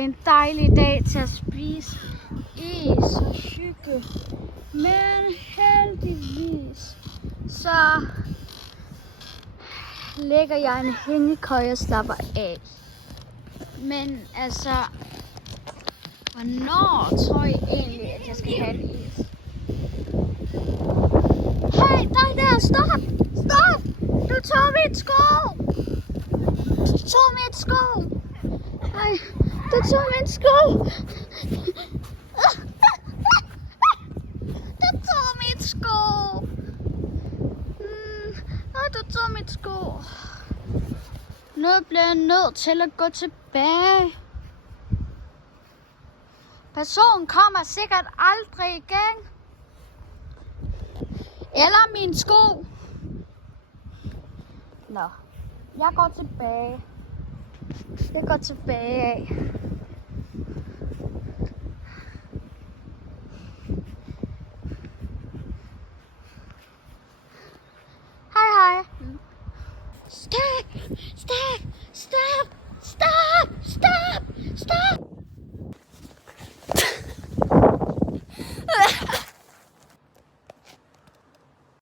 En dejlig dag til at spise is og hygge. Men heldigvis så lægger jeg en hængekøje og slapper af. Men altså, hvornår tror I egentlig, at jeg skal have en is? Hey, dig der, stop! Stop! Du tog mit sko! Du tog mit sko! Nej, du tog min sko! Du tog mit sko! Du tog mit sko! Nu bliver jeg nødt til at gå tilbage. Personen kommer sikkert aldrig igen. Eller min sko. Nå, jeg går tilbage. Jeg går tilbage. Hej hej. Stop! Stop! Stop! Stop! Stop! Stop!